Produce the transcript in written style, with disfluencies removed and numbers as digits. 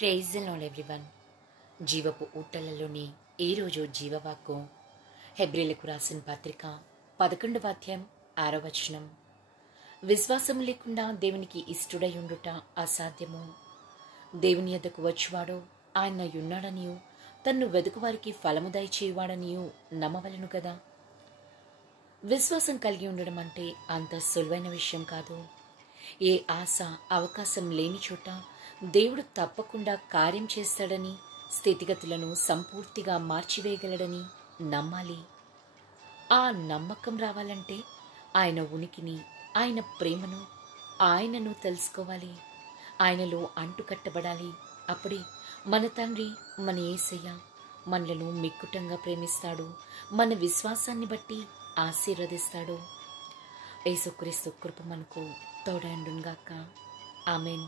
Praise the lord everyone. జీవపు ఊటలలోని ఈరోజు జీవవాక్కు హెబ్రీలకు రాసిన పత్రిక 11వ అధ్యాయం 6వ వచనం. విశ్వాసం లేకుండా దేవునికి ఇష్టడై ఉండుట అసాధ్యము. దేవుని యొద్దకు వచ్చువాడో ఆయన యున్నాడనియు తన్ను వెదుకువారికి ఫలము దయచేయువాడనియు నమ్మవలను కదా. విశ్వాసం కలిగి ఉండడం అంటే అంత సులువైన విషయం కాదు. ఏ ఆశ అవకాశం లేని చోట దేవుడు తప్పకుండా కార్యం చేస్తాడని, స్థితిగతులను సంపూర్తిగా మార్చివేయగలడని నమ్మాలి. ఆ నమ్మకం రావాలంటే ఆయన ఉనికిని, ఆయన ప్రేమను, ఆయనను తెలుసుకోవాలి. ఆయనలో అంటుకట్టబడాలి. అప్పుడే మన తండ్రి, మన యేసయ్య మనలను మిక్కుటంగా ప్రేమిస్తాడు. మన విశ్వాసాన్ని బట్టి ఆశీర్వదిస్తాడు. యేసుక్రీస్తు కృప మనకు తోడైండుగాక. ఆమేన్.